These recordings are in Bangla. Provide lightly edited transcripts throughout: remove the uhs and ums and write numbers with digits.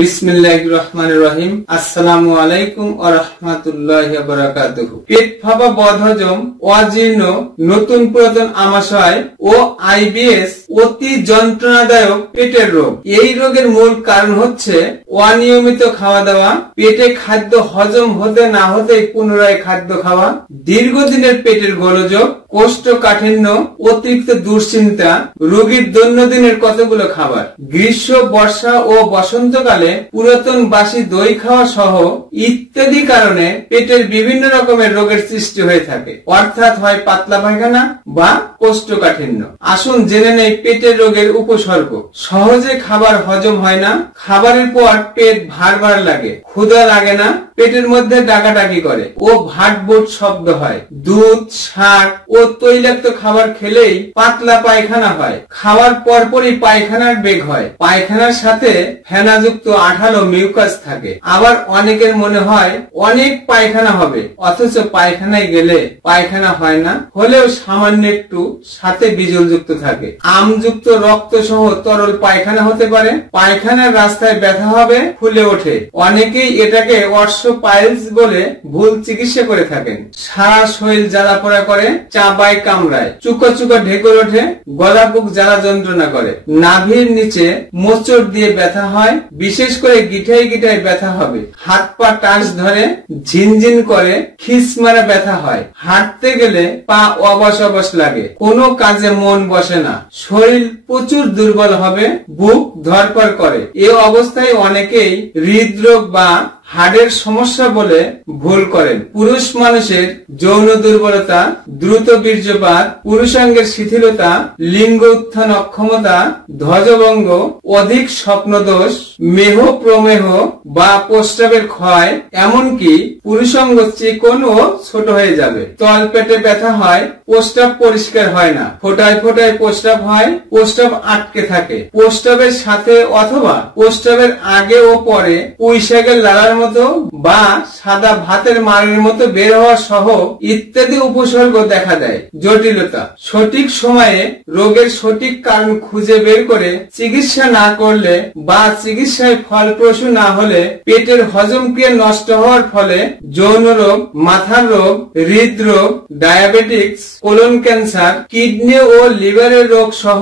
বিসমিল্লাহির রহমানির রহিম। আসসালামু আলাইকুম ওয়া রাহমাতুল্লাহি ওয়া বারাকাতুহু। পেট ফাঁপা, বদহজম, অজীর্ণ, নতুন পুরাতন আমাশয় ও আইবিএস অতি যন্ত্রণাদায়ক পেটের রোগ। এই রোগের মূল কারণ হচ্ছে অনিয়মিত খাওয়া দাওয়া, পেটে খাদ্য হজম হতে না হতেই পুনরায় খাদ্য খাওয়া, দীর্ঘদিনের পেটের গোলযোগ, কোষ্ঠকাঠিন্য, অতিরিক্ত দুশ্চিন্তা, রোগীর দৈনন্দিনের কতগুলো খাবার, গ্রীষ্ম, বর্ষা ও বসন্তকালে পুরাতন বাসি দই খাওয়া সহ ইত্যাদি কারণে পেটের বিভিন্ন রকমের রোগের সৃষ্টি হয়ে থাকে, অর্থাৎ হয় পাতলা পায়খানা বা কোষ্ঠকাঠিন্য। আসুন জেনে নেই পেটের রোগের উপসর্গ। সহজে খাবার হজম হয় না, খাবারের পর পেট ভার ভার লাগে, ক্ষুধা লাগে না, পেটের মধ্যে ডাকাডাকি করে ও ভাটভুট শব্দ হয়, দুধ, শাক ও তৈলাক্ত খাবার খেলেই পাতলা পায়খানা হয়, খাওয়ার পরপরই পায়খানার বেগ হয়, পায়খানার সাথে ফেনাযুক্ত আঠালো মিউকাস থাকে। আবার অনেকের মনে হয় অনেক পায়খানা হবে, অথচ পায়খানায় গেলে পায়খানা হয় না, হলেও সামান্য একটু সাথে বিজলযুক্ত থাকে। আমযুক্ত রক্ত সহ তরল পায়খানা হতে পারে, পায়খানার রাস্তায় ব্যথা হবে, ফুলে ওঠে। অনেকেই এটাকে পাইলস বলে ভুল চিকিৎসা করে থাকেন। সারা শরীর জ্বালা পোড়া করে, চাবায় কামড়ায়, চুকো চুকো ঢেকুর ওঠে, গলা বুক জ্বালা যন্ত্রণা করে, নাভির নিচে মোচড় দিয়ে ব্যথা হয়, বিশেষ করে গিঠায় গিঠায় ব্যথা হবে, হাত পা টাচ ধরে, ঝিনঝিন করে, খিস মারা ব্যথা হয়, হাঁটতে গেলে পা অবশ অবশ লাগে, কোনো কাজে মন বসে না, শরীর প্রচুর দুর্বল হবে, বুক ধরপড় করে। এ অবস্থায় অনেকেই হৃদরোগ বা হার্টের সমস্যা বলে ভুল করেন। পুরুষ মানুষের যৌন দুর্বলতা, দ্রুত বীর্যপাত, পুরুষাঙ্গের শিথিলতা, লিঙ্গ উত্থান অক্ষমতা, ধ্বজভঙ্গ, অধিক স্বপ্নদোষ, মেহ প্রমেহ বা প্রস্রাবের ক্ষয়, এমনকি পুরুষাঙ্গ চিকন ও ছোট হয়ে যাবে, তল পেটে ব্যথা হয়, প্রস্রাব পরিষ্কার হয় না, ফোটায় ফোটায় প্রস্রাব হয়, প্রস্রাব আটকে থাকে, প্রস্রাবের সাথে অথবা প্রস্রাবের আগে ও পরে পুঁইশাকের লালার মতো বা সাদা ভাতের মারের মতো বের হওয়া সহ ইত্যাদি উপসর্গ দেখা দেয়। জটিলতা, সঠিক সময়ে রোগের সঠিক কারণ খুঁজে বের করে চিকিৎসা না করলে বা চিকিৎসায় ফলপ্রসূ না হলে পেটের হজম ক্রিয়া নষ্ট হওয়ার ফলে যৌন রোগ, মাথার রোগ, হৃদরোগ, ডায়াবেটিক্স, কোলন ক্যান্সার, কিডনি ও লিভারের রোগ সহ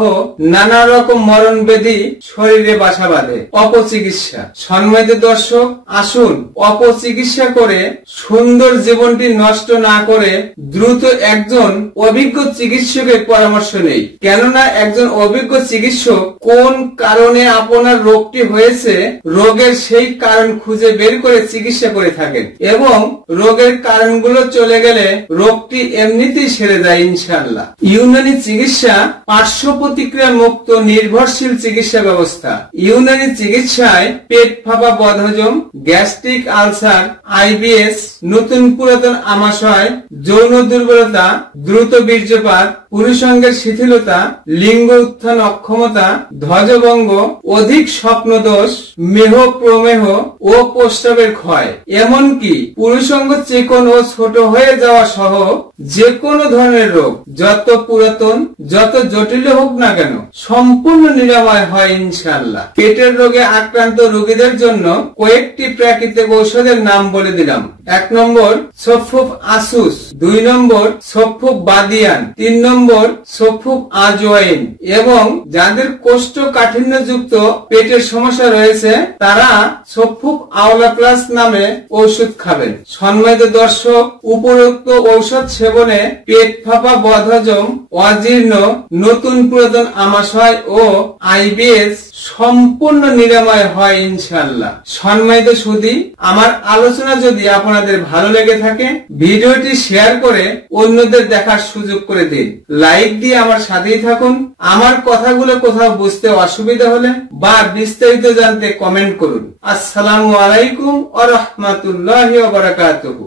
নানা রকম মরণ ব্যাধি শরীরে বাসা বাঁধে। অপচিকিৎসা। সম্মানিত দর্শক, আসুন অপচিকিৎসা করে সুন্দর জীবনটি নষ্ট না করে দ্রুত একজন অভিজ্ঞ চিকিৎসকের পরামর্শ নেই। কেননা একজন অভিজ্ঞ চিকিৎসক কোন কারণে আপনার রোগটি হয়েছে, রোগের সেই কারণ খুঁজে বের করে চিকিৎসা করে থাকেন এবং রোগের কারণগুলো চলে গেলে রোগটি এমনিতেই সেরে যায় ইনশাআল্লাহ। ইউনানি চিকিৎসা পার্শ্ব প্রতিক্রিয়া মুক্ত নির্ভরশীল চিকিৎসা ব্যবস্থা। ইউনানি চিকিৎসায় পেট ফাঁপা, বদহজম, গ্যাস্ট্রিক আলসার, আইবিএস, নতুন পুরাতন আমাশয়, যৌন দুর্বলতা, দ্রুত বীর্যপাত, পুরুষাঙ্গের শিথিলতা, লিঙ্গ উত্থান অক্ষমতা, ধ্বজভঙ্গ, অধিক স্বপ্নদোষ, মেহ প্রমেহ ও প্রস্রাবের ক্ষয়, এমনকি পুরুষাঙ্গ চিকন ও ছোট হয়ে যাওয়া সহ যে কোনো ধরনের রোগ, যত পুরাতন যত জটিল হোক না কেন, সম্পূর্ণ নিরাময় হয় ইনশাআল্লাহ। পেটের রোগে আক্রান্ত রোগীদের জন্য কয়েকটি প্রাকৃতিক ঔষধের নাম বলে দিলাম। 1 নম্বর সফুফ আসুস, 2 নম্বর সফুফ বাদিয়ান, 3 নম্বর সফুফ আজওয়াইন। এবং যাদের কোষ্ঠকাঠিন্য যুক্ত পেটের সমস্যা রয়েছে তারা সফুফ আওলা প্লাস নামে ঔষধ খাবেন। সম্মানিত দর্শক, উপরোক্ত ঔষধ সেবনে পেট ফাঁপা, বদহজম, অজীর্ণ, নতুন পুরাতন আমাশয় ও আইবিএস সম্পূর্ণ নিরাময় হয় ইনশাআল্লাহ। সম্মানিত সুধী, আমার আলোচনা যদি আপনাদের ভালো লেগে থাকে ভিডিওটি শেয়ার করে অন্যদের দেখার সুযোগ করে দিন, লাইক দিয়ে আমার সাথেই থাকুন। আমার কথাগুলো কোথাও বুঝতে অসুবিধা হলে বা বিস্তারিত জানতে কমেন্ট করুন। আসসালামু আলাইকুম ওয়া রাহমাতুল্লাহি ওয়া বারাকাতুহু।